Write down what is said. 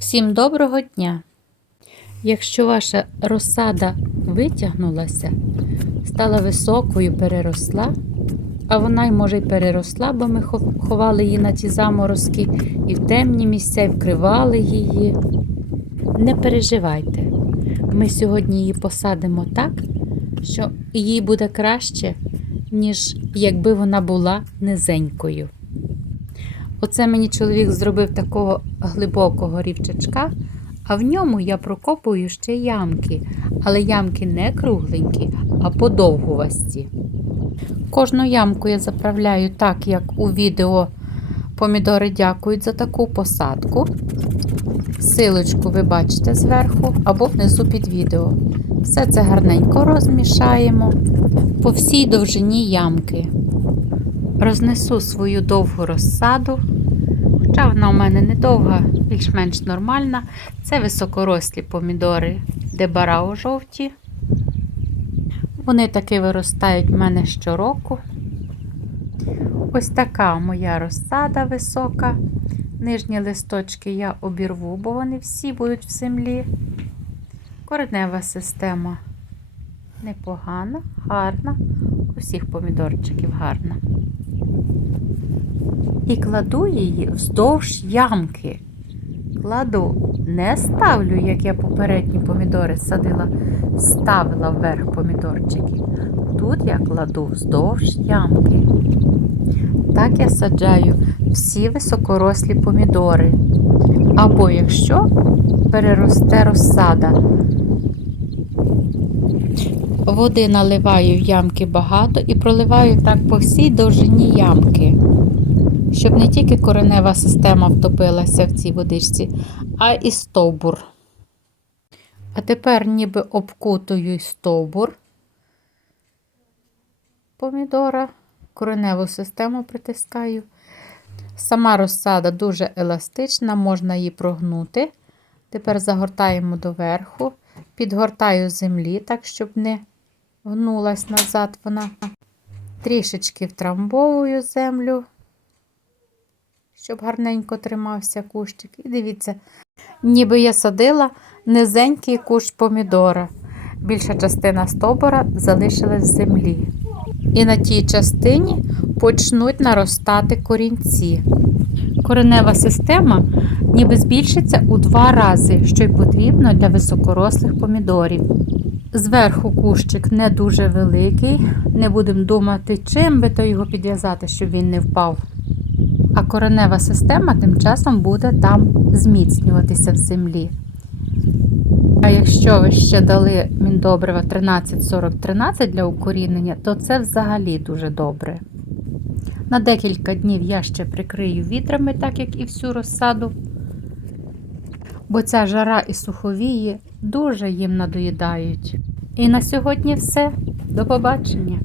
Всім доброго дня! Якщо ваша розсада витягнулася, стала високою, переросла, а вона й може й переросла, бо ми ховали її на ті заморозки і в темні місця, і вкривали її. Не переживайте, ми сьогодні її посадимо так, що їй буде краще, ніж якби вона була низенькою. Оце мені чоловік зробив такого глибокого рівчачка, а в ньому я прокопую ще ямки, але ямки не кругленькі, а подовгувасті. Кожну ямку я заправляю так, як у відео помідори дякують за таку посадку. Силочку ви бачите зверху або внизу під відео. Все це гарненько розмішаємо по всій довжині ямки. Рознесу свою довгу розсаду. Хоча вона у мене не довга, більш-менш нормальна. Це високорослі помідори дебарао жовті. Вони таки виростають в мене щороку. Ось така моя розсада висока. Нижні листочки я обірву, бо вони всі будуть в землі. Коренева система непогана, гарна. Усіх помідорчиків гарна. І кладу її вздовж ямки. Кладу, не ставлю, як я попередні помідори садила, ставила вверх помідорчики. Тут я кладу вздовж ямки. Так я саджаю всі високорослі помідори. Або якщо переросте розсада, води наливаю в ямки багато і проливаю так по всій довжині ямки щоб не тільки коренева система втопилася в цій водичці, а і стовбур. А тепер ніби обкутую стовбур помідора, кореневу систему притискаю. Сама розсада дуже еластична, можна її прогнути. Тепер загортаємо доверху, підгортаю землі, так, щоб не гнулась назад вона. Трішечки втрамбовую землю щоб гарненько тримався кущик. І дивіться, ніби я садила низенький кущ помідора. Більша частина стовбура залишилась в землі. І на тій частині почнуть наростати корінці. Коренева система ніби збільшиться у два рази, що й потрібно для високорослих помідорів. Зверху кущик не дуже великий, не будемо думати, чим би то його підв'язати, щоб він не впав. А коренева система тим часом буде там зміцнюватися в землі. А якщо ви ще дали міндобрива 13-40-13 для укорінення, то це взагалі дуже добре. На декілька днів я ще прикрию вітрами, так як і всю розсаду, бо ця жара і суховії дуже їм надоїдають. І на сьогодні все. До побачення!